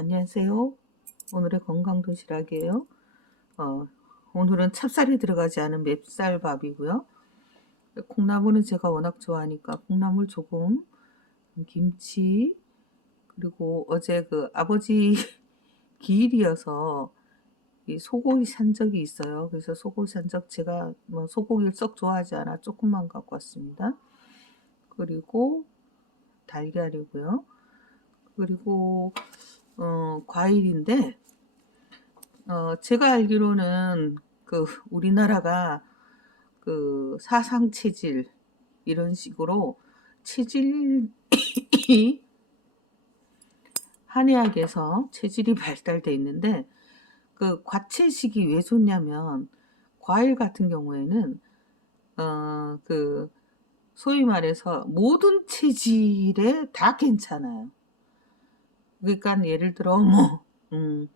안녕하세요. 오늘의 건강 도시락이에요. 어, 오늘은 찹쌀이 들어가지 않은 맵쌀밥이고요. 콩나물은 제가 워낙 좋아하니까 콩나물 조금, 김치, 그리고 어제 그 아버지 기일이어서 이 소고기 산 적이 있어요. 그래서 소고기 산 적 제가 뭐 소고기를 썩 좋아하지 않아 조금만 갖고 왔습니다. 그리고 달걀이고요. 그리고 어, 과일인데 어, 제가 알기로는 그 우리나라가 그 사상 체질 이런 식으로 체질이 한의학에서 체질이 발달돼 있는데 그 과체식이 왜 좋냐면 과일 같은 경우에는 어 그 소위 말해서 모든 체질에 다 괜찮아요. 그러니까 예를 들어 뭐 음,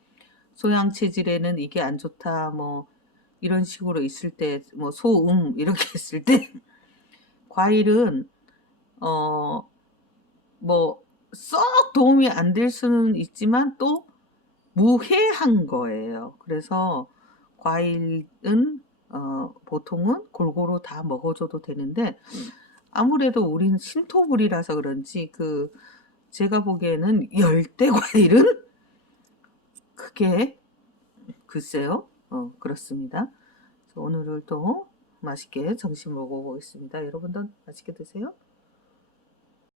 소양 체질에는 이게 안 좋다 뭐 이런 식으로 있을 때 뭐 소음 이렇게 했을 때 과일은 어 뭐 썩 도움이 안 될 수는 있지만 또 무해한 거예요. 그래서 과일은 어 보통은 골고루 다 먹어줘도 되는데 아무래도 우리는 신토불이라서 그런지 그 제가 보기에는 열대 과일은 크게 글쎄요. 어, 그렇습니다. 오늘을 또 맛있게 점심 먹어보겠습니다. 여러분도 맛있게 드세요.